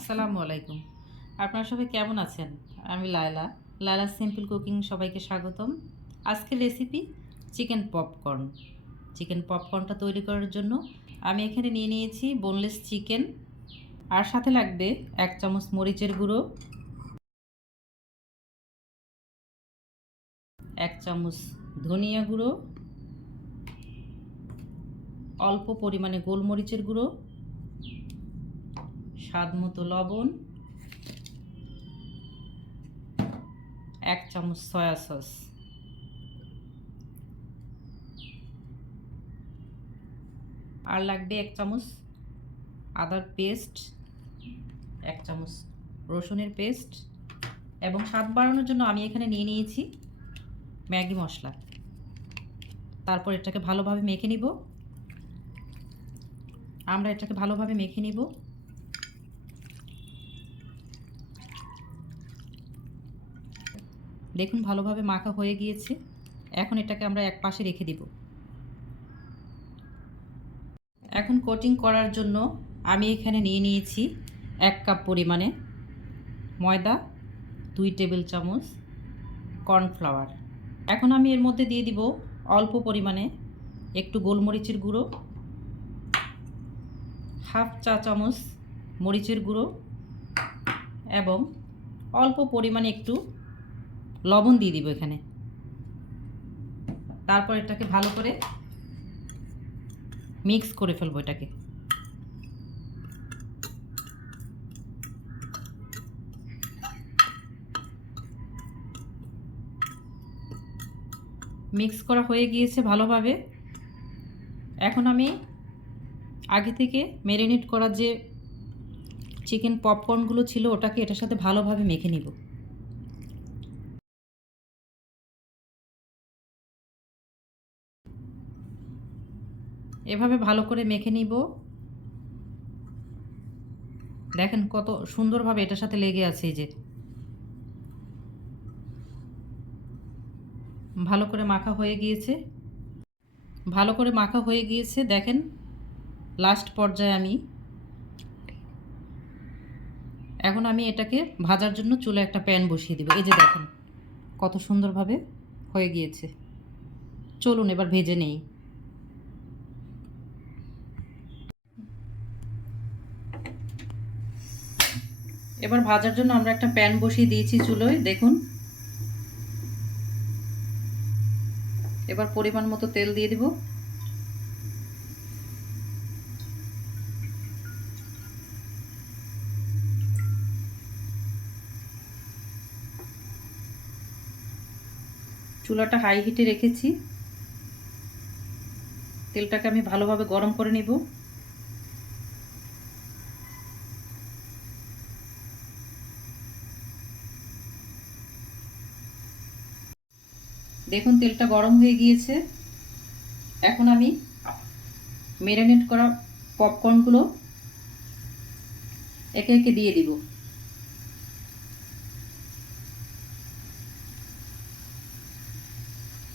আসসালামু আলাইকুম। আপনারা সবাই কেমন আছেন? আমি লায়লা। লায়লা সিম্পল কুকিং সবাইকে স্বাগতম। আজকের রেসিপি চিকেন পপকর্ন। চিকেন পপকর্নটা তৈরি করার জন্য আমি এখানে নিয়ে নিয়েছি বোনলেস চিকেন। আর সাথে লাগবে এক চামচ মরিচের গুঁড়ো। এক চামচ ধনিয়া গুঁড়ো। অল্প পরিমাণে গোলমরিচের গুঁড়ো। স্বাদ মতো লবণ, এক চামচ সয়া সস। আর লাগবে এক চামচ আদার পেস্ট, এক চামচ রসুনের পেস্ট এবং স্বাদ বাড়ানোর জন্য আমি এখানে নিয়ে নিয়েছি ম্যাগি মশলা। তারপর এটাকে ভালোভাবে মেখে নিব। আমরা এটাকে ভালোভাবে মেখে নিব। দেখুন ভালোভাবে মাখা হয়ে গিয়েছে। এখন এটাকে আমরা এক পাশে রেখে দিব। এখন কোটিং করার জন্য আমি এখানে নিয়ে নিয়েছি এক কাপ পরিমাণে ময়দা, দুই টেবিল চামচ কর্নফ্লাওয়ার। এখন আমি এর মধ্যে দিয়ে দিব অল্প পরিমাণে একটু গোলমরিচের গুঁড়ো, হাফ চা চামচ মরিচের গুঁড়ো এবং অল্প পরিমাণে একটু লবণ দিয়ে দিব এখানে। তারপর এটাকে ভালো করে মিক্স করে ফেলব এটাকে। মিক্স করা হয়ে গিয়েছে ভালোভাবে। এখন আমি আগে থেকে ম্যারিনেট করা যে চিকেন পপকর্নগুলো ছিল ওটাকে এটার সাথে ভালোভাবে মেখে নিব। এভাবে ভালো করে মেখে নিব। দেখেন কত সুন্দরভাবে এটার সাথে লেগে আছে এই যে। ভালো করে মাখা হয়ে গিয়েছে। ভালো করে মাখা হয়ে গিয়েছে, দেখেন। লাস্ট পর্যায়ে আমি এখন আমি এটাকে ভাজার জন্য চুলে একটা প্যান বসিয়ে দেবো। এই যে দেখেন কত সুন্দরভাবে হয়ে গিয়েছে। চলুন এবার ভেজে নেই। এবার ভাজার জন্য আমরা একটা প্যান বসিয়ে দিয়েছি চুলোয়, দেখুন। এবার পরিমাণ মতো তেল দিয়ে দিব। চুলাটা হাই হিটে রেখেছি। তেলটাকে আমি ভালোভাবে গরম করে নিব। দেখুন, তেলটা গরম হয়ে গিয়েছে। এখন আমি ম্যারিনেট করা পপকর্নগুলো একে একে দিয়ে দিব।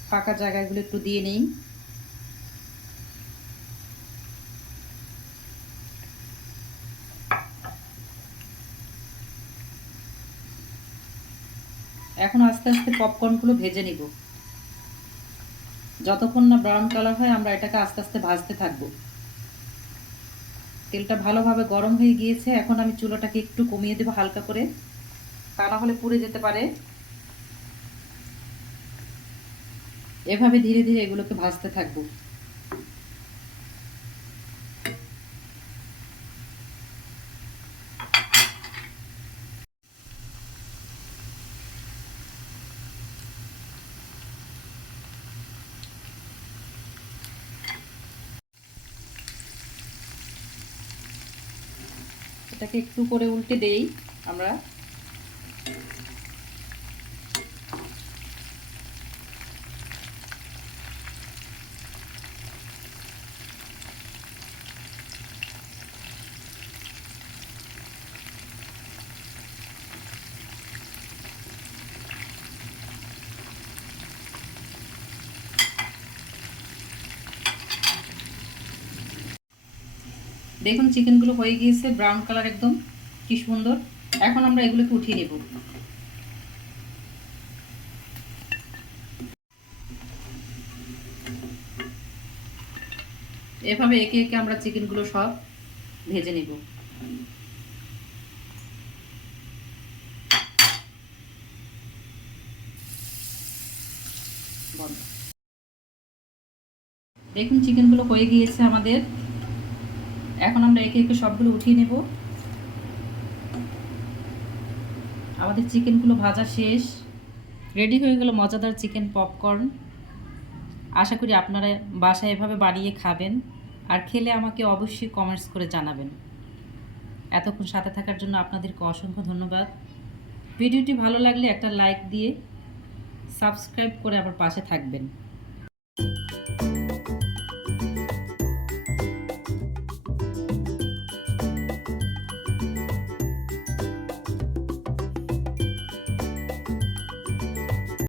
ফাঁকা জায়গাগুলো একটু দিয়ে নেই। এখন আস্তে আস্তে পপকর্নগুলো ভেজে নিব। যতক্ষণ না ব্রাউন কালার হয়, আমরা এটাকে আস্তে আস্তে ভাজতে থাকব। তেলটা ভালোভাবে গরম হয়ে গিয়েছে, এখন আমি চুলোটাকে একটু কমিয়ে দেবো হালকা করে। তা না হলে পুড়ে যেতে পারে। এভাবে ধীরে ধীরে এগুলোকে ভাজতে থাকব। এটাকে একটু করে উল্টে দেই আমরা। দেখুন, চিকেনগুলো হয়ে গিয়েছে ব্রাউন কালার একদম, কি সুন্দর। এখন আমরা এগুলোকে উঠিয়ে নেব। এভাবে একে একে আমরা চিকেনগুলো সব ভেজে নেব। দেখুন, চিকেনগুলো হয়ে গিয়েছে আমাদের। এখন আমরা একে একে সবগুলো উঠিয়ে নেব। আমাদের চিকেনগুলো ভাজা শেষ। রেডি হয়ে গেল মজাদার চিকেন পপকর্ন। আশা করি আপনারা বাসায় এভাবে বানিয়ে খাবেন। আর খেলে আমাকে অবশ্যই কমেন্টস করে জানাবেন। এতক্ষণ সাথে থাকার জন্য আপনাদেরকে অসংখ্য ধন্যবাদ। ভিডিওটি ভালো লাগলে একটা লাইক দিয়ে সাবস্ক্রাইব করে আমার পাশে থাকবেন।